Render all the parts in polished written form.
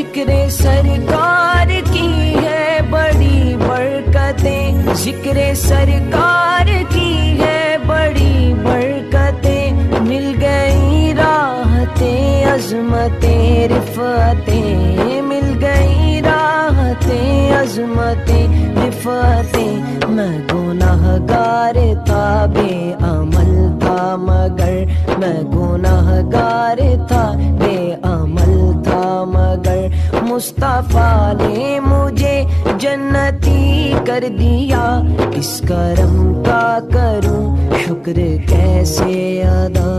ذکر سرکار کی ہے بڑی برکتیں، ذکر سرکار کی ہے بڑی برکتیں، مل گئی راحتیں عظمتیں رفعتیں، مل گئی راحتیں عظمتیں رفعتیں، میں گناہ گار تھا بے عمل تھا مگر، میں گناہ گار تھا بے عمل تھا مگر، مصطفیٰ نے مجھے جنتی کر دیا، اس کرم کا کروں شکر کیسے ادا۔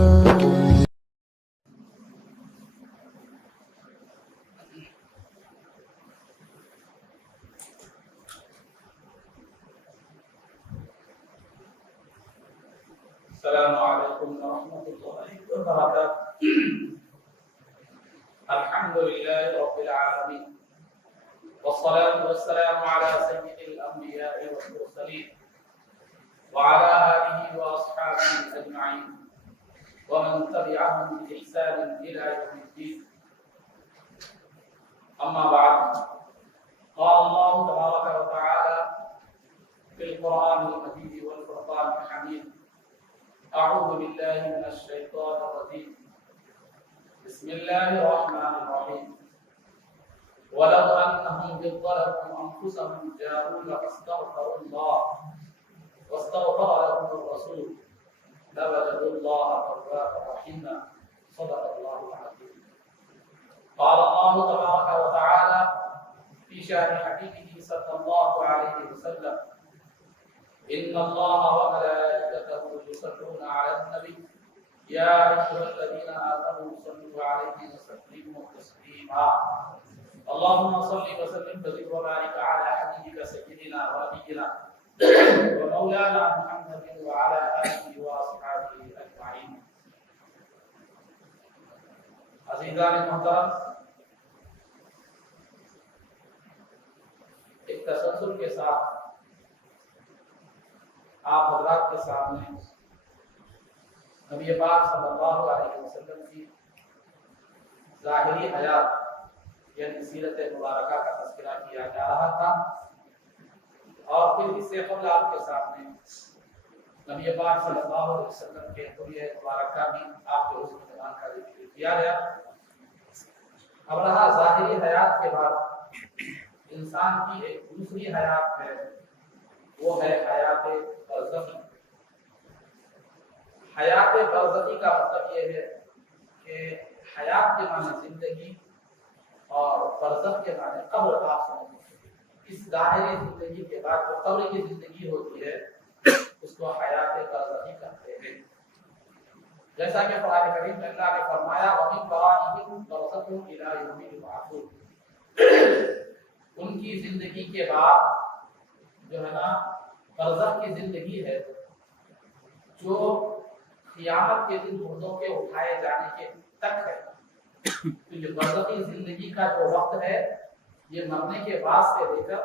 السلام علیکم ورحمۃ اللہ وبرکاتہ۔ الحمد للہ رب العالمین والصلاة والسلام على سید الانبیاء والمرسلین وعلى آلہ واصحابہ اجمعین ومن تبعهم بإحسان إلى يوم الدین، اما بعد، قال اللہ تبارک وتعالى في القرآن المجید والفرقان الحمید، اعوذ باللہ من الشیطان الرجیم، بسم اللہ الرحمن الرحیم، وَلَوْ أَنَّهُمْ إِذ ظَلَمُوا أَنفُسَهُمْ جَاءُوكَ فَاسْتَغْفَرُوا اللَّهَ وَاسْتَغْفَرَ لَهُمُ الرَّسُولُ لَوَجَدُوا اللَّهَ تَوَّابًا رَحِيمًا، صدق الله العظيم۔ قال الله تبارك وتعالى في شأن حبيبه صلى الله عليه وسلم، إن الله وملائكته يصلون على النبي يا أيها الذين آمنوا صلوا عليه وسلموا تسليما، اللهم صل وسلم وزد وبارك على حبيبك سيدنا ونبينا ومولانا محمد وعلى آله وأصحابه أجمعين۔ عزیزان محترم، ایک تسلسل کے ساتھ آپ حضرات کے سامنے نبی پاک صلی اللہ علیہ وسلم کی ظاہری حیات یعنی سیرت مبارکہ کا تذکرہ کیا جا رہا تھا، اور پھر اس سے قبل آپ کے سامنے نبی پاک صلی اللہ علیہ وسلم کے حلیہ مبارکہ بھی آپ کے حسن جمال کا ذکر کیا گیا۔ اب رہا ظاہری حیات کے بعد انسان کی ایک دوسری حیات ہے، وہ ہے حیات برزخی۔ حیات برزخی کا مطلب یہ ہے کہ حیات کے معنی زندگی اور برزخ کے معنی قبر۔ آپ سمجھیں اس ظاہری زندگی کے بعد جو قبر کی زندگی ہوتی ہے اس کو حیات برزخی کہتے ہیں۔ جیسا کہ قرآن کریم میں اللہ نے فرمایا وَمِن وَرَائِهِمْ بَرْزَخٌ إِلَىٰ يَوْمِ يُبْعَثُونَ، ان کی زندگی کے بعد جو ہے نا برزخ کی زندگی ہے، جو قیامت کے دن مردوں کے اٹھائے جانے کے تک ہے۔ تو یہ برزخی زندگی کا جو وقت ہے یہ مرنے کے بعد سے لے کر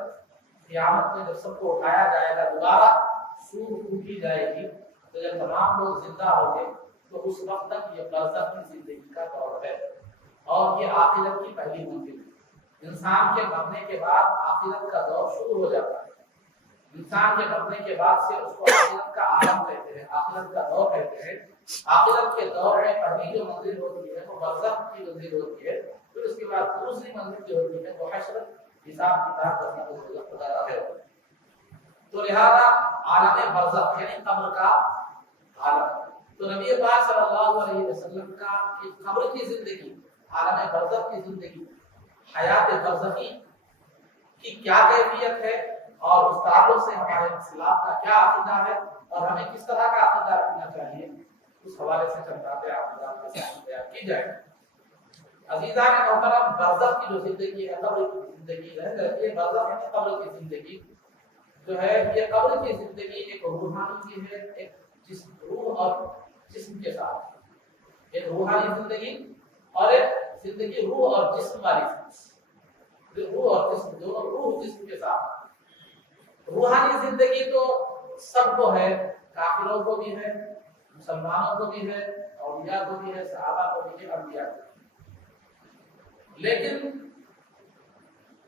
قیامت میں جب سب کو اٹھایا جائے گا، دوبارہ سور پھونکی جائے گی، تو جب تمام لوگ زندہ ہوں گے تو اس وقت تک یہ برزخ کی زندگی کا دور ہے، اور یہ آخرت کی پہلی منزل ہے۔ انسان کے مرنے کے بعد آخرت کا دور شروع ہو جاتا ہے۔ انسان کے مرنے کے بعد سے اس کو آخرت کا عالم کہتے ہیں، آخرت کا دور کہتے ہیں۔ آخرت کے دور میں پہلی جو منزل ہوتی ہے وہ برزخ کی منزل ہوتی ہے، پھر اس کے بعد دوسری منزل جو ہوتی ہے وہ حشر، حساب کتاب کرنے کو وغیرہ ہے۔ تو لہذا عالم برزخ یعنی قبر کا عالم، تو نبی پاک صلی اللہ علیہ وسلم کا ایک قبر کی زندگی، عالم برزخ کی زندگی، حیات برزخی کی کیا کیفیت ہے اور اس تعلق سے ہمارے اسلام کا کیا عقیدہ ہے اور ہمیں کس طرح کا عقیدہ رکھنا چاہیے، اس حوالے سے چند باتیں آپ حضرات کے سامنے بیان کی جائیں۔ عزیزان محترم، برزخ کی جو زندگی ہے، قبر کی زندگی ہے، یہ برزخ یعنی قبر کی زندگی جو ہے، یہ قبر کی زندگی ایک روحانی کی ہے، ایک روح اور جسم کے ساتھ، ایک روحانی زندگی اور ایک زندگی روح اور جسم والی زندگی، روح اور جسم دونوں، روح جسم کے ساتھ۔ روحانی زندگی تو سب کو ہے، کافروں کو بھی ہے، مسلمانوں کو بھی ہے، اولیاء کو بھی ہے، صحابہ کو بھی ہے، انبیاء کو بھی ہے۔ لیکن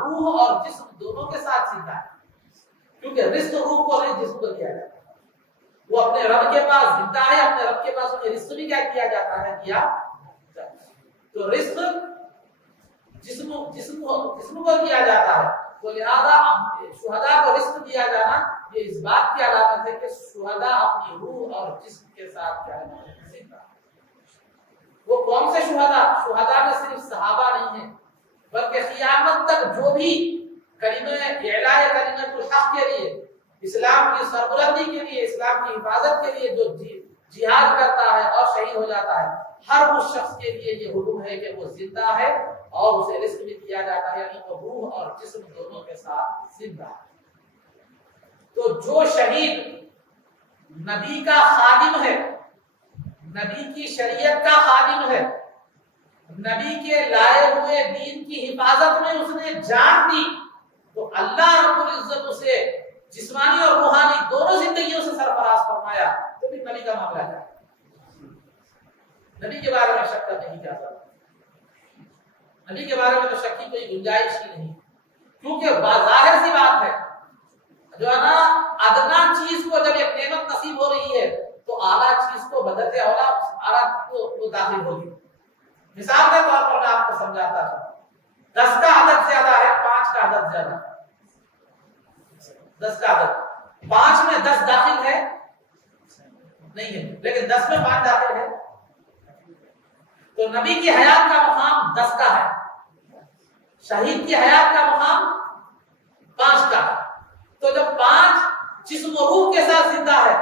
روح اور جسم دونوں کے ساتھ زندہ ہے، کیونکہ رزق روح کو نہیں جسم کو دیا جاتا ہے، وہ اپنے رب کے پاس زندہ ہے، اپنے رب کے پاس انہیں رزق بھی کیا کیا جاتا ہے، دیا جاتا ہے۔ تو رزق جسم کو دیا جاتا ہے، تو لہذا شہداء کو رزق دیا جانا یہ اس بات کی علامت ہے کہ شہداء اپنی روح اور جسم کے ساتھ کیا ہے، زندہ ہے۔ وہ کون سے شہداء میں صرف صحابہ نہیں ہیں، بلکہ قیامت تک جو بھی اعلاء کلمۃ الحق کے لیے، اسلام کی سربلندی کے لیے، اسلام کی حفاظت کے لیے جو جہاد کرتا ہے اور شہید ہو جاتا ہے، ہر اس شخص کے لیے یہ حکم ہے کہ وہ زندہ ہے اور اسے رزق بھی دیا جاتا ہے، یعنی وہ روح اور جسم دونوں کے ساتھ زندہ ہے۔ تو جو شہید نبی کا خادم ہے، نبی کی شریعت کا خادم ہے، نبی کے لائے ہوئے دین کی حفاظت میں اس نے جان دی، تو اللہ رب العزت اسے جسمانی اور روحانی دونوں زندگیوں سے سرفراز فرمایا، تو بھی نبی کا معاملہ ہے، نبی کے بارے میں شک نہیں جا سکتا، نبی کے بارے میں تو شک کی کوئی گنجائش ہی نہیں، کیونکہ ظاہر سی بات ہے جو ہے نا، ادنا چیز کو جب ایک نعمت نصیب ہو رہی ہے تو اعلیٰ چیز کو بدلتے اعلیٰ کو داخل ہوگی۔ مثال کے طور پر میں آپ کو سمجھاتا ہوں، 10 کا عدد زیادہ ہے، 5 کا عدد زیادہ ہے، 10 کا عدد 5 میں 10 داخل ہے نہیں ہے، لیکن 10 میں 5 داخل ہے، تو نبی کی حیات کا مقام 10 کا ہے، شہید کی حیات کا مقام 5 کا ہے، تو جب 5 جسم و روح کے ساتھ زندہ ہے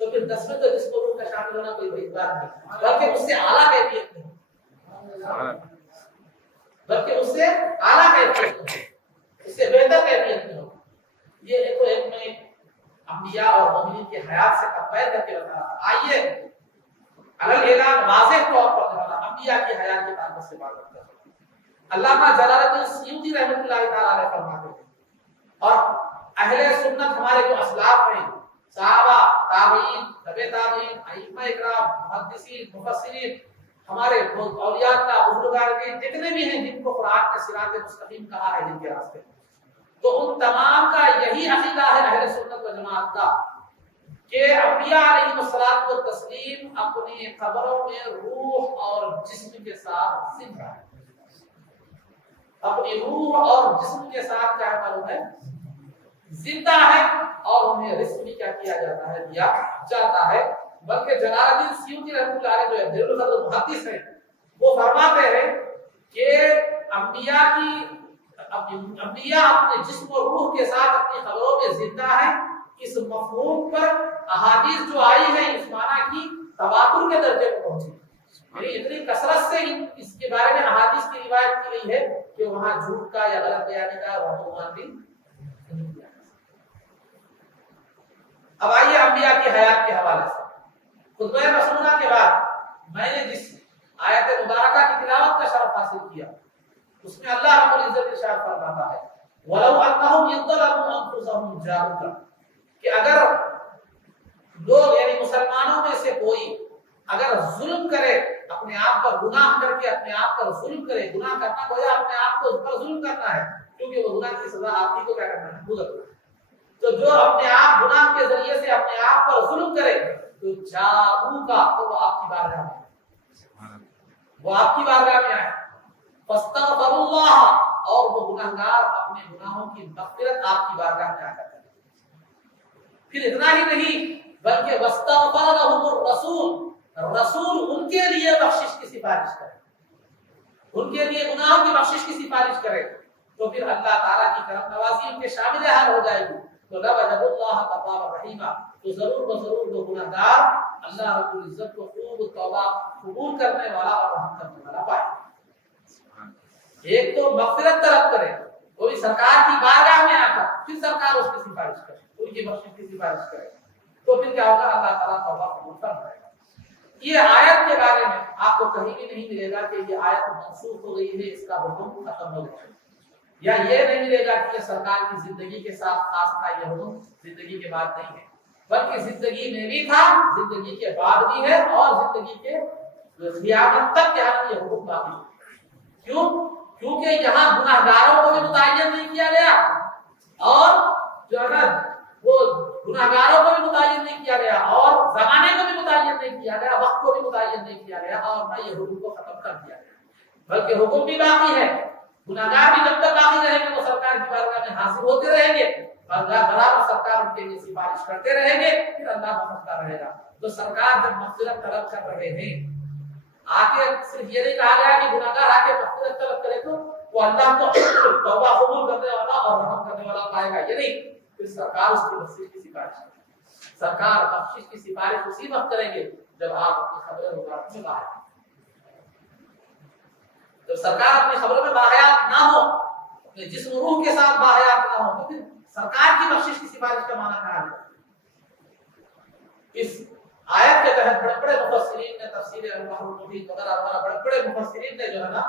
تو پھر 10 میں تو جسم و روح کا شامل ہونا کوئی بڑی بات نہیں، بلکہ اس سے اعلیٰ کیفیت نہیں، بلکہ اس سے اعلیٰ کیفیت نہیں، اس سے بہتر کیفیت نہیں ہوگی۔ یہ ایک میں انبیاء اور مومنین کی حیات سے کمپیئر کر کے بتا رہا۔ آئیے اعلان واضح طور پر انبیاء کی حیات کے تعلق سے بات کرتے ہیں۔ علامہ جلال الدین سیوطی رحمۃ اللہ تعالی علیہ فرماتے ہیں، اور اہل سنت ہمارے جو اسلاف ہیں، صحابہ، تابعین، تبع تابعین، ائمہ اکرام، محدثین، مفسرین، ہمارے اولیاء کا بزرگان کے جتنے بھی ہیں جن کو قرآن نے صراط مستقیم کہا ہے، جن کے راستے، تو ان تمام کا یہی عقیدہ ہے اہل سنت و جماعت کا کہ انبیاء علیہم الصلوۃ والتسلیم اپنی قبروں میں روح اور جسم کے ساتھ زندہ ہے، اپنی روح اور جسم کے ساتھ کیا معلوم ہے، زندہ ہے، اور انہیں رزق بھی کیا کیا جاتا ہے، دیا جاتا ہے۔ بلکہ جلال الدین سیوطی رحمۃ اللہ علیہ جو دیر القدر محدث ہیں، وہ فرماتے ہیں کہ انبیاء اپنے جسم اور روح کے ساتھ اپنی قبروں میں زندہ ہیں۔ اس مفہوم پر احادیث جو آئی ہیں اس معنی کی تواتر کے درجے کو پہنچی، یعنی اتنی کثرت سے اس کے بارے میں احادیث کی روایت کی گئی ہے کہ وہاں جھوٹ کا یا غلط بیانی کا وہاں بھی۔ اب آئیے انبیاء کی حیات کے حوالے سے خطبہ مسنونہ کے بعد میں نے جس آیت مبارکہ کی تلاوت کا شرف حاصل کیا، اس میں اللہ رب العزت ارشاد فرماتا ہے وَلَوْ أَنَّهُمْ يَظْلَمُوا أَنفُسَهُمْ جَاءُوكَ، کہ اگر لوگ یعنی مسلمانوں میں سے کوئی اگر ظلم کرے، اپنے آپ پر گناہ کر کے اپنے آپ پر ظلم کرے، گناہ کرنا گویا اپنے آپ کو پر ظلم کرنا ہے، کیونکہ وہ گناہ کی سزا آپ ہی کو کیا کرنا ہے، بھگتنا ہے۔ تو جو اپنے آپ گناہ کے ذریعے سے اپنے آپ پر ظلم کرے تو جاؤگا، تو وہ آپ کی بارگاہ میں آئے، وہ آپ کی بارگاہ میں آئے، فاستغفروا اللہ، اور وہ گناہگار اپنے گناہوں کی مغفرت آپ کی بارگاہ میں آ کر کریں۔ پھر اتنا ہی نہیں بلکہ واستغفر لهم الرسول، رسول ان کے لیے بخشش کی سفارش کرے، ان کے لیے گناہوں کی بخشش کی سفارش کرے، تو پھر اللہ تعالیٰ کی کرم نوازی ان کے شامل حال ہو جائے گی، تو لوجد اللہ توابا رحیما، تو ضرور بضرور وہ گناہگار اللہ رب العزت کو خوب توبہ قبول کرنے والا اور رحم کرنے والا پائے۔ ایک تو مغفرت طلب کرے، وہ بھی سرکار کی بارگاہ میں آ کر، پھر سرکار اس کی سفارش کرے، ان کی بخشش کی سفارش کرے، تو پھر کیا ہوگا، اللہ تعالیٰ توبہ قبول فرمائے گا۔ یہ آیت کے بارے میں آپ کو کہیں بھی نہیں ملے گا کہ یہ آیت منسوخ ہو گئی ہے، اس کا حکم ختم ہو گیا ہے، یا یہ نہیں ملے گا کہ یہ سرکار کی زندگی کے ساتھ خاص تھا، یہ حکم زندگی کے بعد نہیں ہے، بلکہ زندگی میں بھی تھا، زندگی کے بعد بھی ہے، اور زندگی کے قیامت تک یہ حکم باقی ہے۔ کیوں؟ کیونکہ یہاں گناہگاروں کو بھی متعین نہیں کیا گیا اور جو ہے نا وہ گناہگاروں کو بھی متعین نہیں کیا گیا اور زمانے کو بھی متعین نہیں کیا گیا، وقت کو بھی متعین نہیں کیا گیا اور نہ یہ حکم کو ختم کر دیا گیا، بلکہ حکم بھی باقی ہے۔ گناہگار بھی جب تک باقی رہیں گے وہ سرکار کی بارگاہ میں حاضر ہوتے رہیں گے اور برابر سرکار ان کے لیے سفارش کرتے رہیں گے، پھر اللہ بخشتا رہے گا۔ تو سرکار جب مغفرت طلب کر رہے ہیں، آگے صرف یہ نہیں کہا گیا کہ گناہگار آ کے مغفرت طلب کرے تو وہ اللہ کو توبہ قبول کرنے والا اور رحم کرنے والا پائے گا، یہ نہیں، پھر سرکار اس کی بخشش کی سفارش کرے گی۔ سرکار بخشش کی سفارش اسی وقت کریں گے جب آپ اپنی خبریں مبارک میں باہر، جب سرکار اپنی خبروں میں باحیات نہ ہو، اپنے جسم و روح کے ساتھ باحیات نہ ہو، تو پھر سرکار کی بخشش کی سفارش کا معنی کہا ہے۔ اس آیت کے تحت بڑے بڑے مفسرین نے تفسیر البحر المحیط وغیرہ بڑے بڑے مفسرین نے جو ہے نا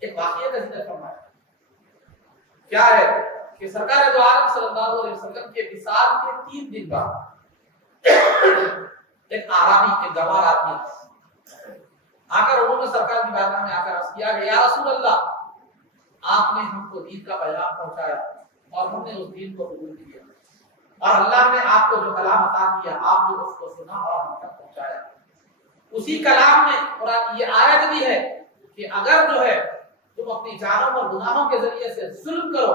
ایک واقعہ کا ذکر فرمایا۔ کیا ہے کہ سرکار دو عالم صلی اللہ علیہ وسلم کے وصال کے 3 دن بعد ایک آرامی ایک گوار آدمی آ کر انہوں نے سرکار کی بارگاہ میں آ کر عرض کیا کہ یا رسول اللہ، آپ نے ہم کو دین کا پیغام پہنچایا اور ہم نے اس دین کو قبول کیا، اور اللہ نے آپ کو جو کلام عطا کیا آپ نے اس کو سنا اور ہم تک پہنچایا۔ اسی کلام میں قرآن یہ آیت بھی ہے کہ اگر جو ہے تم اپنی جانوں پر گناہوں کے ذریعے سے ظلم کرو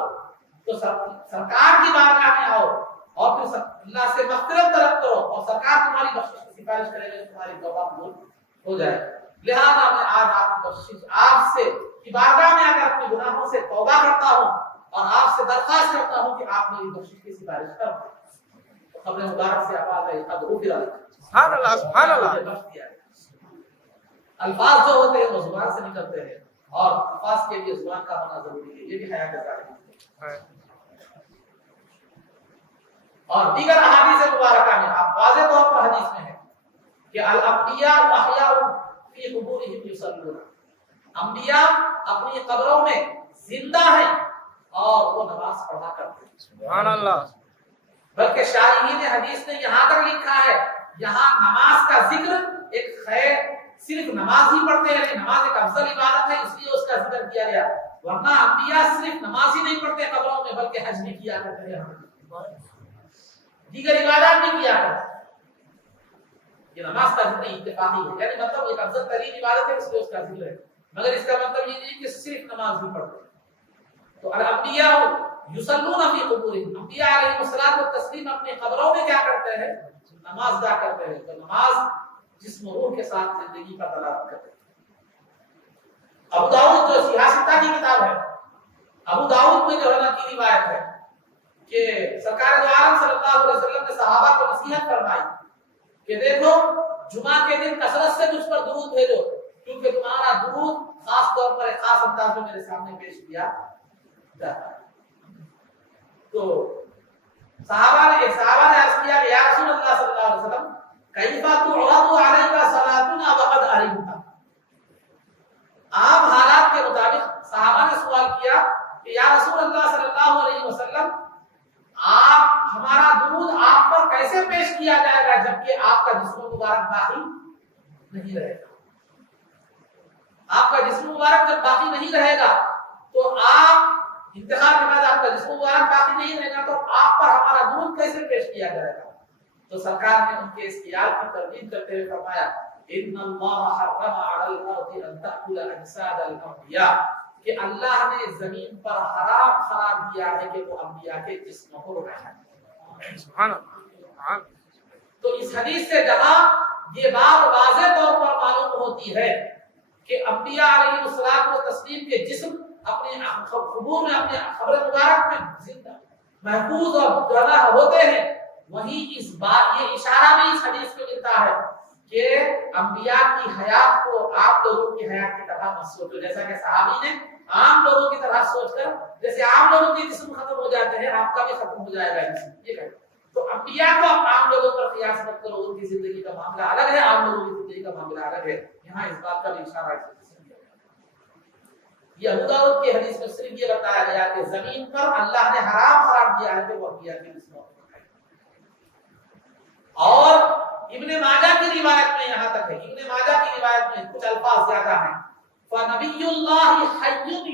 تو سرکار کی بارگاہ میں آؤ اور پھر اللہ سے مغفرت طلب کرو اور سرکار تمہاری بخشش کی سفارش کرے گی، تمہاری توبہ قبول ہو جائے۔ لہذا میں آج آپ کی بخشش آپ سے کی بارگاہ میں آ کر اپنے گناہوں سے توبہ کرتا ہوں اور آپ سے درخواست کرتا ہوں کہ آپ میری بخشش کی سفارش کریں۔ خبر مبارک سے آواز ہے اب روح سبحان اللہ سبحان اللہ۔ الفاظ جو ہوتے ہیں وہ زبان سے نکلتے ہیں اور الفاظ کے لیے زبان کا ہونا ضروری ہے، یہ بھی حیا کا ظاہر ہے۔ اور دیگر احادیث مبارکہ میں آپ واضح طور پر حدیث میں ہے کہ الانبیاء احیاء فی قبورہم یصلون، انبیاء اپنی قبروں میں زندہ ہیں اور وہ نماز پڑھا کرتے ہیں۔ سبحان اللہ۔ بلکہ شارحین حدیث نے یہاں تک لکھا ہے، یہاں نماز کا ذکر ایک خیر صرف نماز ہی پڑھتے ہیں، لیکن نماز ایک افضل عبادت ہے اس لیے اس کا ذکر کیا گیا، ورنہ انبیاء صرف نماز ہی نہیں پڑھتے قبروں میں بلکہ حج بھی کیا کرتے ہیں، دیگر عبادات بھی کیا کرتے ہیں۔ یہ نماز کا ذکر اتفاقی ہے، یعنی مطلب ایک افضل ترین عبادت ہے اس لیے اس کا ذکر ہے، مگر اس کا مطلب یہ نہیں کہ صرف نماز ہی پڑھتے ہیں۔ تو الانبیاء یصلون فی قبورہم، انبیاء علیہ الصلوۃ والتسلیم اپنی قبروں میں کیا کرتے ہیں؟ نماز ادا کرتے ہیں۔ تو نماز جسم و روح کے ساتھ زندگی کا تلاوت کرتے ہیں۔ ابو داؤد جو سیاستہ کی کتاب ہے، ابو داؤد میں جو ہے نا کی روایت ہے کہ سرکار دو عالم صلی اللہ علیہ وسلم نے صحابہ کو نصیحت فرمائی کہ دیکھو جمعہ کے دن کثرت سے مجھ پر درود بھیجو، کیونکہ تمہارا درود خاص طور پر ایک خاص انداز میں میرے سامنے پیش کیا جاتا ہے۔ تو صحابہ نے عرض کیا کہ یا رسول اللہ صلی اللہ علیہ وسلم کیف تعرض علیک صلاتنا وقد علمت، عام حالات کے مطابق صحابہ نے سوال کیا کہ یا رسول اللہ صلی اللہ علیہ وسلم آپ ہمارا درود آپ پر کیسے پیش کیا جائے گا جبکہ آپ کا جسم مبارک باقی نہیں رہے گا؟ آپ کا جسم مبارک جب باقی نہیں رہے گا تو آپ انتہا کے بعد آپ کا جسم مبارک باقی نہیں رہے گا تو آپ پر ہمارا درود کیسے پیش کیا جائے گا؟ تو سرکار نے ان کے اس خیال کی تردید کرتے ہوئے فرمایا ان اللہ حرم علی الارض ان تاکل اجساد الانبیاء، کہ اللہ نے زمین پر حرام قرار دیا ہے کہ وہ انبیاء کے جسم کو کھائے۔ سبحان اللہ۔ تو اس حدیث سے جہاں یہ بات واضح طور پر معلوم ہوتی ہے کہ انبیاء علیہ الصلوۃ والتسلیم کے جسم اپنے قبور میں اپنے قبر مبارک میں زندہ محفوظ اور جگہ ہوتے ہیں، وہیں اس بات یہ اشارہ بھی اس حدیث میں ملتا ہے کہ انبیاء کی حیات کو آپ لوگوں کی حیات کی طرح مت سوچو، جیسا کہ صحابی نے عام لوگوں کی طرح سوچ کر جیسے عام لوگوں کے جسم ختم ہو جاتے ہیں آپ کا بھی ختم ہو جائے گا جسم، یہ کہتے تو انبیاء کو آپ عام لوگوں پر قیاس مت کرو، ان کی زندگی کا معاملہ الگ ہے، عام لوگوں کی زندگی کا معاملہ الگ ہے، یہاں اس بات کا بھی اشارہ ہے۔ یہ ابو داؤد کی حدیث میں صرف یہ بتایا گیا کہ زمین پر اللہ نے حرام قرار دیا ہے کہ وہ انبیاء کے جسموں کو کھائے۔ اور ابن ماجہ کی روایت میں یہاں تک ہے، ابن ماجہ کی روایت میں کچھ الفاظ زیادہ ہیں، فَنَبِيُّ اللَّهِ حَيٌّ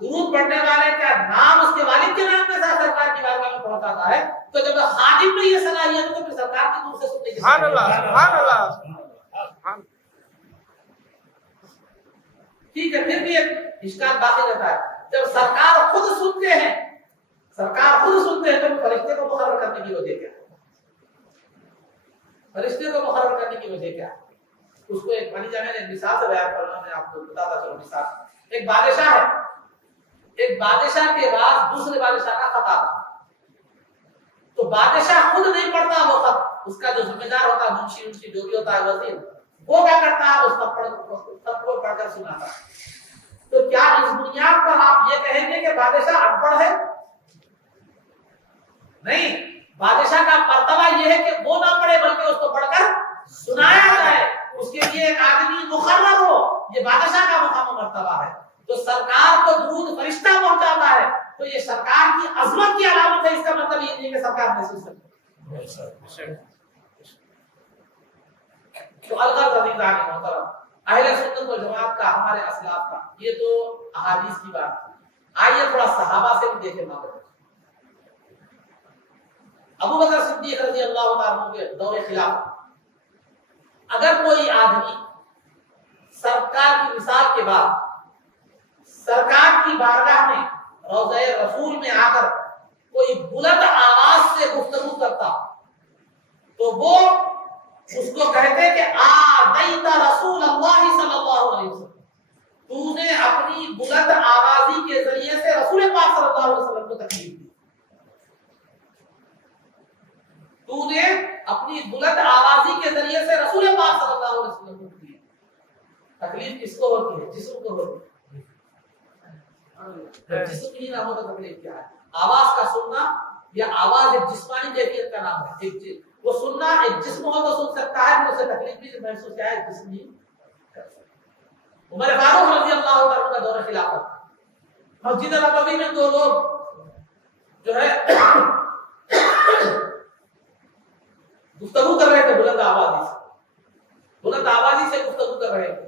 درود پڑھنے والے کا نام اس کے والد کے نام کے ساتھ سرکار کی بارگاہ میں پہنچاتا ہے تو جب خادم میں یہ صلاحیت ہے تو پھر سرکار کی دور سے سننے کی سبحان اللہ سبحان اللہ. ٹھیک ہے. پھر بھی ایک اشکال باقی رہتا ہے جب سرکار خود سنتے ہیں تو فرشتے کو مقرر کرنے کی وجہ کیا ہے؟ فرشتے کو مقرر کرنے کی وجہ کیا ہے؟ اس کو ایک بڑی جگہ نے مثال سے بیان کرنا میں آپ کو بتاتا چلوں. مثال ایک بادشاہ ہے, ایک بادشاہ کے بعد دوسرے بادشاہ کا خط آتا, تو بادشاہ خود نہیں پڑھتا وہ خط, اس کا جو ذمہ دار ہوتا ہے منشی جو بھی ہوتا ہے وزیر, وہ کیا کرتا ہے اس خط کو پڑھ کر سناتا ہے. تو کیا اس بنیاد پر آپ یہ کہیں گے کہ بادشاہ ان پڑھ ہے؟ نہیں, بادشاہ کا مرتبہ یہ ہے کہ وہ نہ پڑھے بلکہ اس کو پڑھ کر سنایا جائے, اس کے لیے ایک آدمی مقرر ہو. یہ بادشاہ کا مقام و مرتبہ ہے. تو سرکار کو درود فرشتہ پہنچاتا ہے تو یہ سرکار کی عظمت کی علامت ہے. اس کا مطلب یہ نہیں کہ سرکار محسوس کرتی. تو الغرض عزیزان محترم, اہل سنت و جماعت کا, ہمارے اسلاف کا, یہ تو احادیث کی بات ہے. آئیے تھوڑا صحابہ سے بھی دیکھیں بات. ابو بکر صدیق رضی اللہ تعالیٰ عنہ کے دور خلافت, اگر کوئی آدمی سرکار کی مثال کے بعد سرکار کی بارگاہ میں روضہ رسول میں آ کر کوئی بلند آواز سے گفتگو کرتا تو وہ اس کو کہتے کہ آدیت رسول اللہ صلی اللہ علیہ وسلم, تو نے اپنی بلند آوازی کے ذریعے سے رسول پاک صلی اللہ علیہ وسلم کو تکلیف دی. تو نے اپنی بلند آوازی کے ذریعے سے رسول پاک صلی اللہ علیہ وسلم کو دی. تکلیف کس کو ہوتی ہے؟ جسم کو ہوتی ہے. جسم ہی نہ ہو تو تکلیف کیا ہے؟ آواز کا سننا یا آواز ایک جسمانی کیفیت کا نام ہے. ایک وہ سننا ایک جسم ہو تو سن سکتا ہے, اسے تکلیف بھی محسوس کیا ہے جسم ہی. عمر فاروق رضی اللہ عنہ کا دور خلافت, مسجد نبوی میں دو لوگ جو ہے گفتگو کر رہے تھے بلند آوازی سے گفتگو کر رہے تھے.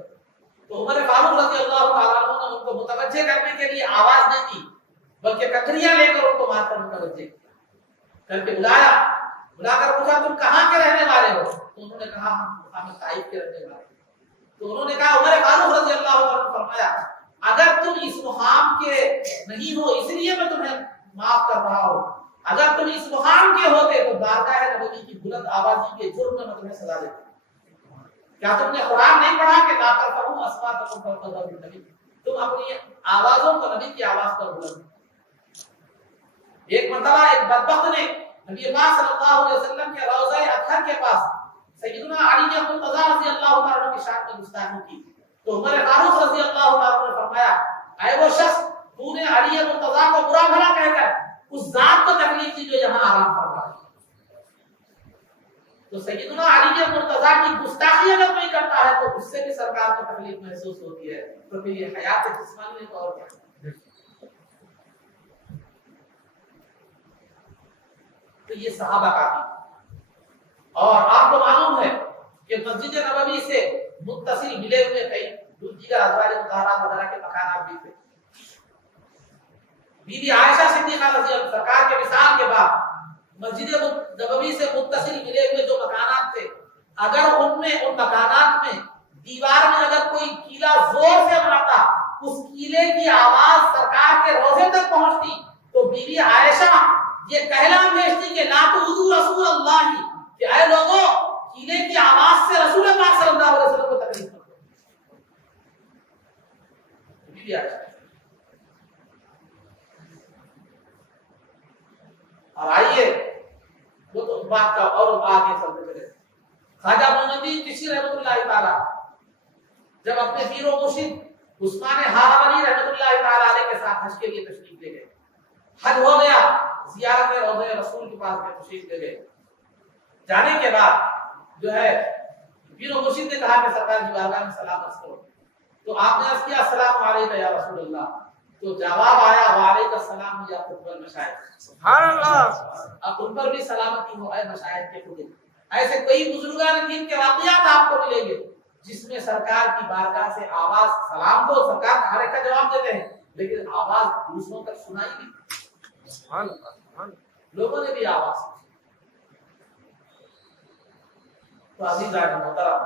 تو عمر فاروق رضی اللہ تعالیٰ عنہ نے ان کو متوجہ کرنے کے لیے آواز نہیں دی بلکہ ککریاں لے کر ان کو مار کر متوجہ کر کے بلا کر پوچھا تم کہاں کے رہنے والے ہو؟ تو انہوں نے کہا ہم طائف کے رہنے والے. تو انہوں نے کہا, عمر فاروق رضی اللہ عنہ نے فرمایا اگر تم اس مقام کے نہیں ہو اس لیے میں تمہیں معاف کر رہا ہوں, اگر تم اس مقام کے ہوتے تو بارگاہ نبوی کی بلند آوازی کے جرم میں تمہیں سزا دیتا. کیا تم نے قرآن نہیں پڑھا کہ لا ترفعوا اصواتکم فوق صوت النبی, تم اپنی آوازوں کو نبی کی آواز پر بلند. ایک مرتبہ ایک بدبخت نے نبی پاک صلی اللہ علیہ وسلم کے روضہ اطہر کے پاس سیدنا علی مرتضی رضی اللہ تعالی عنہ کی شان میں گستاخی کی. تو عمر فاروق رضی اللہ تعالی عنہ نے فرمایا اے وہ شخص, تو نے علی مرتضی کو برا بھلا کہہ کر اس ذات کو تکلیف دی جو یہاں آرام فرما ہے. تو سیدنا علی مرتضی کی گستاخی اگر کوئی کرتا ہے تو اس سے بھی سرکار کو تکلیف محسوس ہوتی ہے. تو پھر یہ حیات جسمانی ہے اور کیا. تو یہ صحابہ کا تھی. اور آپ کو معلوم ہے کہ مسجد نبوی سے متصل ملے ہوئے کئی دیگر ازواج مطہرات وغیرہ کے مکانات بھی تھے. بی بی عائشہ صدیقہ رضی اللہ سرکار کے وصال کے بعد مسجد نبوی سے متصل ملے ہوئے جو مکانات تھے, اگر ان مکانات میں دیوار میں اگر کوئی کیلا زور سے مارتا, اس کیلے کی آواز سرکار کے روضے تک پہنچتی تو بی بی عائشہ یہ کہلا بھیجتی کہ لا تؤذوا رسول اللہ, کہ اے لوگوں کیلے کی آواز سے رسول پاک صلی اللہ علیہ وسلم کو تکلیف مت دو. بی بی عائشہ. اور آئیے وہ تو بات کا اور آگے چلتے چلے. خواجہ معینالدین چشتی رحمۃ اللہ تعالی جب اپنے پیر و مرشد عثمان ہاروانی رحمۃ اللہ تعالی علیہ کے ساتھ حج کے لیے تشریف لے گئے, حج ہو گیا, زیارت روضہ رسول کے پاس میں تشریف لے گئے. جانے کے بعد جو ہے پیر و مرشد نے کہا کہ سرکار کی بارگاہ میں سلام عرض کرو. تو آپ نے عرض کیا السلام علیکم یا رسول اللہ. تو جواب آیا وعلیکم السلام یا خطب المشائخ. سبحان اللہ. اب ان پر بھی سلامتی ہو اے مشائخ کے خطب. ایسے کئی بزرگان دین کے واقعات آپ کو ملیں گے جس میں سرکار کی بارگاہ سے آواز سلام کو سرکار ہر ایک کا جواب دیتے ہیں, لیکن آواز دوسروں تک سنائی نہیں. سبحان اللہ سبحان اللہ. لوگوں نے بھی آواز سنی. تو عزیزان محترم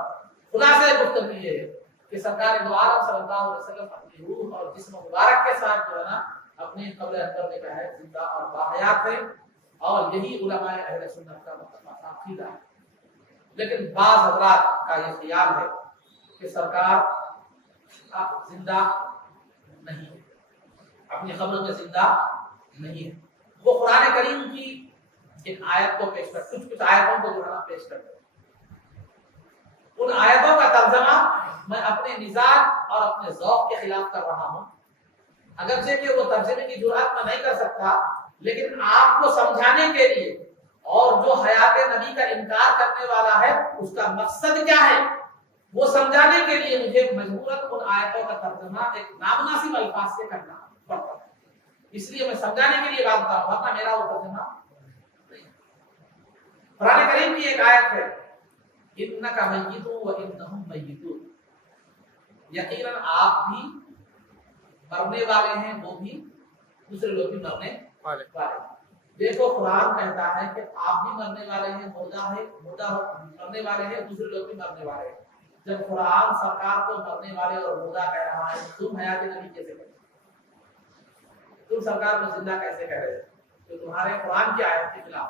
خلاصہ گفتگو یہ ہے کہ سرکار دو عالم صلی اللہ علیہ وسلم اپنی روح اور جسم مبارک کے ساتھ جو ہے نا اپنے قبر اندر میں کا ہے زندہ اور باحیات ہے، اور یہی علماء اہل سنت کا متفق عقیدہ ہے. لیکن بعض حضرات کا یہ خیال ہے کہ سرکار زندہ نہیں ہے، اپنی قبر میں زندہ نہیں ہے. وہ قرآن کریم کی ایک آیت کو پیش کر کچھ آیتوں کو جو ہے نا پیش کرتے ہیں. ان آیتوں کا ترجمہ میں اپنے مزاج اور اپنے ذوق کے خلاف کر رہا ہوں، اگرچہ کہ وہ ترجمے کی جرات میں نہیں کر سکتا، لیکن آپ کو سمجھانے کے لیے اور جو حیات نبی کا انکار کرنے والا ہے اس کا مقصد کیا ہے وہ سمجھانے کے لیے مجھے مجبوراً ان آیتوں کا ترجمہ ایک نامناسب الفاظ سے کرنا پڑتا ہے. اس لیے میں سمجھانے کے لیے بات کر رہا ہوں، میرا وہ ترجمہ نہیں. قرآن کریم کی ایک آیت ہے انک میت وانہم میتون، یقیناً آپ بھی مرنے والے ہیں، وہ بھی دوسرے لوگ بھی مرنے والے ہیں. دیکھو قرآن کہتا ہے کہ آپ بھی مرنے والے ہیں، مردہ مرنے والے ہیں، دوسرے لوگ بھی مرنے والے ہیں. جب قرآن سرکار کو مرنے والے اور مردہ کہہ رہا ہے، تم حیات نبی کیسے کہتے؟ تم سرکار کو زندہ کیسے کہہ رہے ہو؟ تو تمہارے قرآن کی آیت کے خلاف.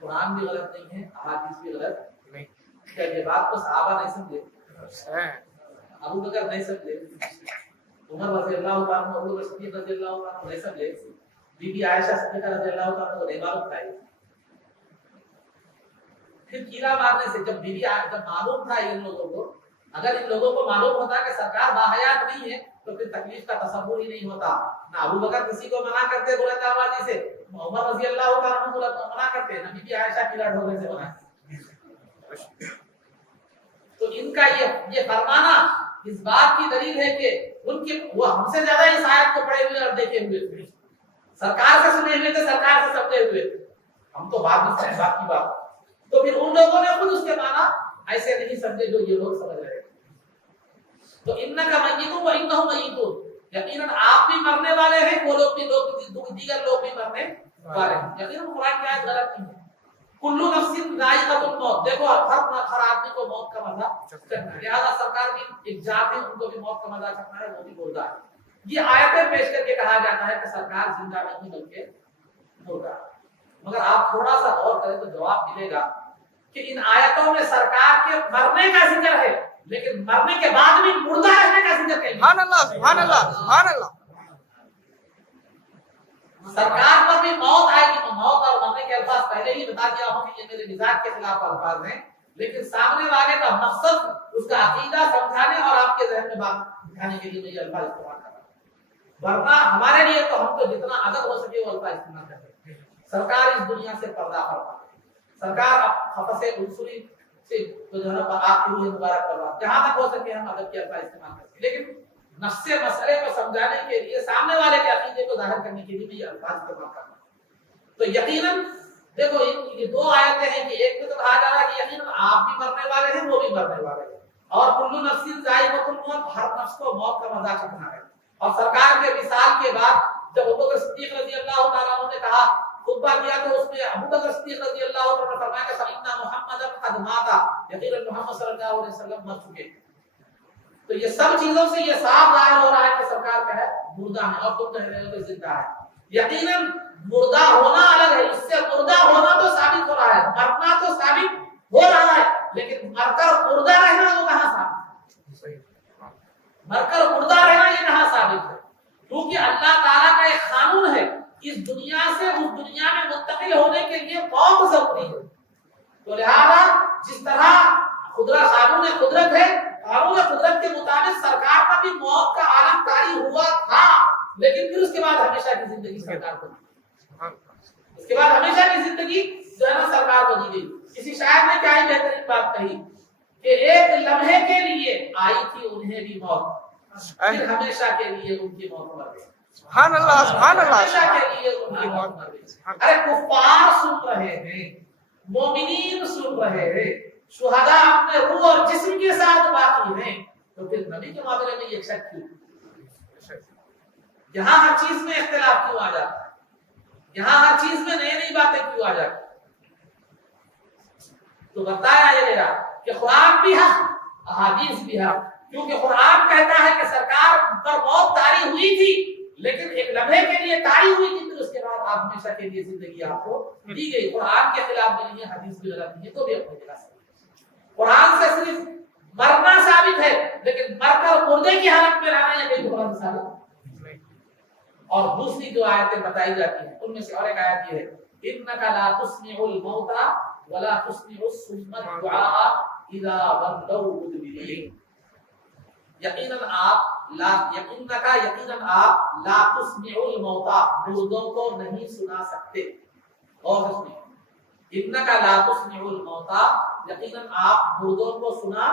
قرآن بھی غلط نہیں ہے، احادیث بھی غلط نہیں. کیا یہ بات کو صحابہ نہیں سمجھے؟ ابو بکر نہیں سمجھے، عمر رضی اللہ تعالیٰ عنہ، ابو بکر صدیق رضی اللہ تعالیٰ عنہ نہیں سمجھے، بی بی عائشہ صدیقہ رضی اللہ تعالیٰ عنہ کو نہیں معلوم تھا. پھر کیلا مارنے سے جب معلوم تھا ان لوگوں کو، اگر ان لوگوں کو معلوم ہوتا کہ سرکار باحیات نہیں ہے تو پھر تکلیف کا تصور ہی نہیں ہوتا. نہ ابو بکر کسی کو منع کرتے بلند آوازی سے، عمر رضی اللہ تعالیٰ عنہ کو منع کرتے، نہ بی بی عائشہ کیلا ڈھولنے سے منع. تو ان کا یہ فرمانا اس بات کی دلیل ہے کہ ان کے وہ ہم سے زیادہ اس آیت کو پڑھے ہوئے اور دیکھے ہوئے تھے، سرکار سے سنے ہوئے تھے، سرکار سے سمجھے ہوئے تھے. ہم تو بعد میں سمجھ بات کی بات. تو پھر ان لوگوں نے خود اس کے معنی ایسے نہیں سمجھے جو یہ لوگ سمجھ رہے ہیں. تو انک میت وانہم میتون، یقیناً آپ بھی مرنے والے ہیں، وہ لوگ بھی دیگر لوگ بھی مرنے والے ہیں. یقیناً قرآن کی آیت غلط نہیں ہے. کل نفس ذائقۃ الموت، دیکھو ہر آدمی کو موت کا مزہ چکھنا ہے، لہٰذا سرکار کی ایک ذات ہے، ان کو بھی موت کا مزہ چکھنا ہے، وہ بھی مردہ ہے. یہ آیتیں پیش کر کے کہا جاتا ہے کہ سرکار زندہ نہیں بلکہ مردہ. مگر آپ تھوڑا سا غور کریں تو جواب ملے گا کہ ان آیتوں میں سرکار کے مرنے کا ذکر ہے، لیکن مرنے کے بعد بھی مردہ رہنے کا ذکر نہیں. سبحان اللہ سبحان اللہ سبحان اللہ. سرکار پر بھی موت آئے گی، تو موت اور مرنے کے الفاظ پہلے ہی بتا دیا ہوں کہ یہ میرے مزاج کے خلاف الفاظ ہیں، لیکن سامنے والے کا مقصد اس کا عقیدہ سمجھانے اور آپ کے ذہن میں بات دکھانے کے لیے میں یہ الفاظ استعمال کر رہا ہوں. ورنہ ہمارے لیے تو ہم تو جتنا ادب ہو سکے وہ الفاظ استعمال کرتے ہیں. سرکار اس دنیا سے پردہ فرما ہے، سرکار خفص عنصری سے جو ہے آپ کی روح مبارک کروا، جہاں تک ہو سکے ہم ادب کے الفاظ استعمال کرتے ہیں، لیکن نفس مسئلے کو سمجھانے کے لیے، سامنے والے کے عقیدے کو ظاہر کرنے کے لیے بھی یہ الفاظ استعمال کرنا. تو یقیناً دیکھو یہ دو آیتیں ہیں کہ ایک میں تو کہا جا رہا ہے کہ یقیناً آپ بھی مرنے والے ہیں، وہ بھی مرنے والے ہیں، اور کل نفس ذائقۃ الموت، ہر نفس کو موت کا مزہ چکھنا ہے. اور سرکار کے وصال کے بعد جب ابو بکر صدیق رضی اللہ تعالیٰ عنہ نے کہا خطبہ کیا تو اس میں ابو بکر صدیق رضی اللہ تعالیٰ عنہ نے فرمایا کہ فإن محمدا قد مات، یقیناً محمد صلی اللہ علیہ وسلم مر چکے. تو یہ سب چیزوں سے یہ صاف ظاہر ہو رہا ہے کہ سرکار کا ہے مردہ ہے، اور تم کہہ رہے ہو کہ زندہ ہے. یقیناً مردہ ہونا الگ ہے، اس سے مردہ ہونا تو ثابت ہو رہا ہے، مرنا تو ثابت ہو رہا ہے، لیکن مر کر مردہ رہنا وہ کہاں ثابت ہے؟ مر کر مردہ رہنا یہ کہاں ثابت ہے؟ کیونکہ اللہ تعالیٰ کا ایک قانون ہے، اس دنیا سے اس دنیا میں منتقل ہونے کے لیے موت ضروری ہے. تو لہذا جس طرح قانون قدرت ہے، قانون قدرت کے مطابق سرکار کا بھی موت کا عالم طاری ہوا تھا، لیکن پھر اس کے بعد ہمیشہ کی زندگی سرکار کو دی. اس کے بعد ہمیشہ کی زندگی جو ہے نا سرکار کو دی گئی. کسی شاعر نے کیا ہی بہترین بات کہی کہ ایک لمحے کے لیے آئی تھی انہیں بھی موت، پھر ہمیشہ کے لیے ان کی موت مر گئی. سبحان اللہ سبحان اللہ. ہمیشہ کے لیے ان کی موت مر گئی. ارے کفار سن رہے ہیں، مومنین سن رہے ہیں، شہداء اپنے روح اور جسم کے ساتھ باقی ہیں، تو پھر نبی کے معاملے میں یہ شک کیوں؟ یہاں ہر چیز میں اختلاف کیوں آ جاتا ہے؟ یہاں ہر چیز میں نئی نئی باتیں کیوں آ جاتی ہیں؟ تو بتایا یہ گیا کہ قرآن بھی حق، احادیث بھی حق، کیونکہ قرآن کہتا ہے کہ سرکار پر موت طاری ہوئی تھی لیکن ایک لمحے کے لیے طاری ہوئی تھی، پھر اس کے بعد آپ ہمیشہ کے لیے زندگی آپ کو دی گئی۔ قرآن کے خلاف بھی نہیں ہے، حدیث بھی غلط نہیں ہے، تو بھی اپنی جگہ سے قرآن سے صرف مرنا ثابت ہے، لیکن مر کر مردے کی حالت میں رہنا یہ کوئی قرآن ثابت نہیں۔ اور دوسری جو آیتیں بتائی جاتی ہیں ان میں سے اور ایک آیت یہ ہے انک لا تسمع الموتى ولا تسمع الصم الدعاء اذا ولوا مدبرين، یقیناً آپ لا تسمع الموتى مردوں کو نہیں سنا سکتے، اور اس میں انک لا تسمع الموتى یقیناً آپ مردوں کو سنا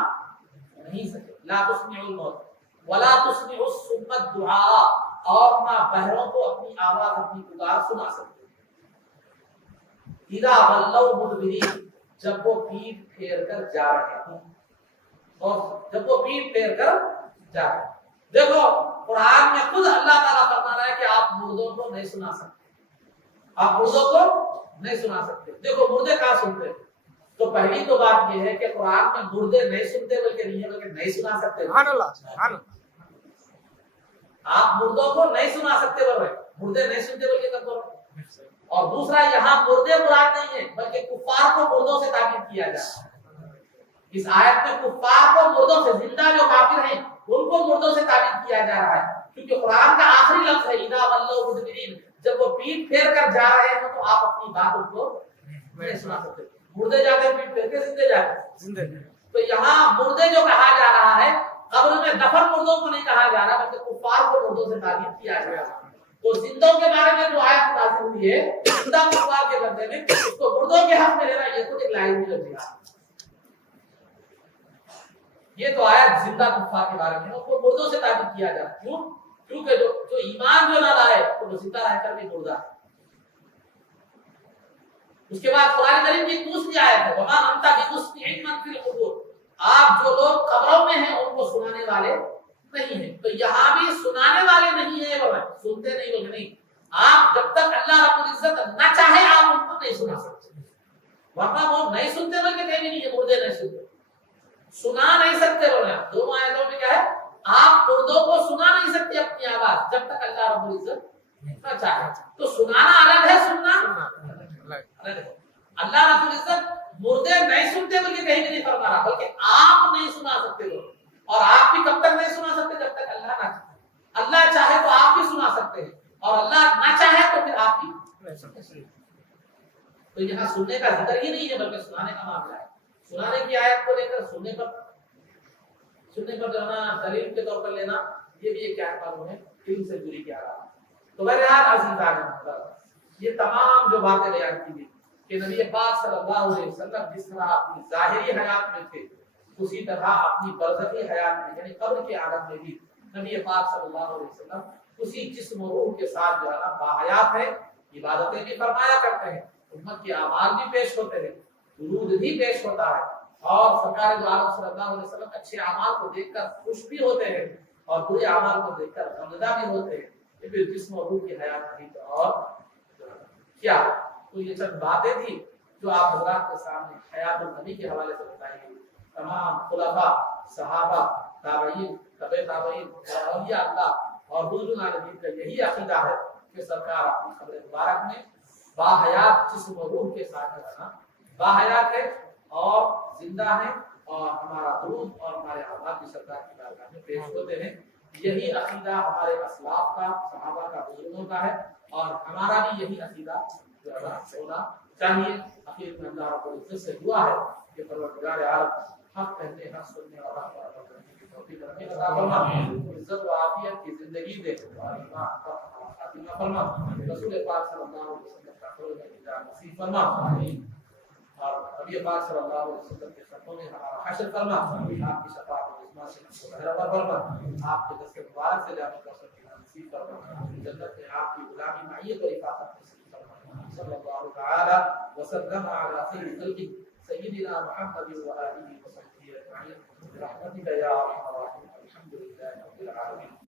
نہیں سکتے، لا تسمع الموتى ولا تسمع الصم الدعاء، اور نہ بہروں کو اپنی آواز اپنی پکار سنا سکتے، اذا ولوا مدبرین جب وہ پیٹ پھیر کر جا رہے ہوں، اور جب وہ پیٹ پھیر کر جا رہے ہیں۔ دیکھو قرآن میں خود اللہ تعالیٰ فرما رہا ہے کہ آپ مردوں کو نہیں سنا سکتے، آپ مردوں کو نہیں سنا سکتے۔ دیکھو مردے کہاں سنتے ہیں؟ تو پہلی تو بات یہ ہے کہ قرآن میں مردے نہیں سنتے بلکہ نہیں ہے بلکہ نہیں سنا سکتے۔ سبحان اللہ، سبحان اللہ۔ آپ مردوں کو نہیں سنا سکتے بول رہے، مردے نہیں سنتے بلکہ کب بول رہے۔ اور دوسرا یہاں مردے مراد نہیں ہے بلکہ کفار کو مردوں سے تعبیر کیا جائے۔ اس آیت میں کفار کو مردوں سے، زندہ جو کافر ہیں ان کو مردوں سے تعبیر کیا جا رہا ہے، کیونکہ قرآن کا آخری لفظ ہے اذا ولوا مدبرین، جب وہ پیٹ پھیر کر جا رہے ہیں تو آپ اپنی بات ان کو نہیں سنا سکتے۔ مردے جاتے ہیں پیٹ پھیر کے، زندے جاتے ہیں زندے۔ تو یہاں مردے جو کہا جا رہا ہے قبر میں دفن مردوں کو نہیں کہا جا رہا بلکہ کفار کو مردوں سے تعبیر کیا جا رہا ہے۔ تو زندوں کے بارے میں جو آیت نازل ہوئی ہے زندہ کفار کے بندے میں، اس کو مردوں کے حق میں لینا یہ تو ایک لائن بھی لگ گیا۔ یہ تو آیت زندہ کفار کے بارے میں اس کو مردوں سے تعبیر کیا جا رہا ہے۔ کیوں؟ کیونکہ جو ایمان جو نہ لائے تو وہ زندہ رہ کر بھی مردہ ہے۔ اس کے بعد قرآن کریم کی دوسری آیت ہے وما انت بمسمع من فی القبور، آپ جو لوگ قبروں میں ہیں ان کو سنانے والے نہیں ہیں۔ تو یہاں بھی سنانے والے نہیں ہیں، وہ سنتے نہیں، وہ نہیں۔ آپ جب تک اللہ رب العزت نہ چاہے آپ ان کو نہیں سنا سکتے، ورنہ وہ نہیں سنتے بلکہ کہیں نہیں ہے مردے نہیں سنتے، سنا نہیں سکتے بولے۔ دونوں آیتوں میں کیا ہے؟ آپ مردوں کو سنا نہیں سکتے اپنی آواز جب تک اللہ رب العزت نہ چاہے۔ تو سنانا الگ ہے، سننا الگ ہے۔ اللہ رب العزت مردے نہیں سنتے بلکہ کہیں نہیں فرما رہا، بلکہ آپ نہیں سنا سکتے لوگ، اور آپ بھی کب تک نہیں سنا سکتے؟ جب تک اللہ نہ چاہے۔ اللہ چاہے تو آپ بھی سنا سکتے ہیں، اور اللہ نہ چاہے تو پھر آپ بھی نہیں سن سکتے۔ تو یہاں سننے کا ذکر ہی نہیں ہے بلکہ سنانے کا معاملہ ہے۔ سنانے کی آیت کو لے کر سننے پر جو ہے دلیل کے طور پر لینا، یہ بھی ایک کیا معلوم ہے علم سے دوری کیا رہا۔ تو بہرحال عزیزان، یہ تمام جو باتیں بیان کی گئی کہ نبی پاک صلی اللہ علیہ وسلم جس طرح اپنی ظاہری حیات میں تھے اسی طرح اپنی برزخی حیات میں یعنی قبر کے عالم میں بھی نبی پاک صلی اللہ علیہ وسلم اسی جسم و روح کے ساتھ جو ہے نا باحیات ہے، عبادتیں بھی فرمایا کرتے ہیں، امت کے اعمال بھی پیش ہوتے ہیں، درود بھی پیش ہوتا ہے، اور سرکار دو عالم صلی اللہ علیہ وسلم اچھے اعمال کو دیکھ کر خوش بھی ہوتے ہیں اور برے اعمال کو دیکھ کر غمزدہ بھی ہوتے ہیں۔ یہ پھر جسم و روح کی حیات نہیں تو اور کیا؟ تو یہ چند باتیں تھی جو آپ حضرات کے سامنے حیات النبی کے حوالے سے بتائی گئی۔ تمام خلفاء، صحابہ، تابعین، تبع تابعین اور اولیاء اللہ اور حضور العالمین کا یہی عقیدہ ہے کہ سرکار اپنی قبر مبارک میں باحیات جسم و روح کے ساتھ رہنا باحیات ہے اور زندہ ہے، اور ہمارا درود اور ہمارے اعمال بھی سرکار کی بارگاہ میں پیش ہوتے ہیں۔ یہی عقیدہ ہمارے اسلاف کا، صحابہ کا، بزرگوں کا ہے، اور ہمارا بھی یہی عقیدہ ہونا چاہیے۔ اخیر میں اللہ رب العزت سے دعا ہے کہ پروردگار عالم حق کہنے، حق سننے اور حق پر عمل کرنے کی توفیق عطا فرما، عزت و عافیت کی زندگی دے اور ایمان کا خاتمہ فرما، رسول پاک صلی اللہ علیہ وسلم کا قول میں اجازت نصیب فرما، اور نبی پاک صلی اللہ علیہ وسلم کے خطوں میں ہمارا حشر فرما، آپ کی شفاعت و عظمت سے ہم کو بہرہ فرما، آپ کے دست مبارک سے جامع کوثر کی نصیب فرما، جنت میں آپ کی غلامی معیت و رفاقت نصیب فرما، صلی اللہ تعالی وسلم علی خیر خلقہ سیدنا محمد و آلہ وصحبہ اجمعین برحمتک یا ارحم الراحمین، الحمد للہ رب العالمین۔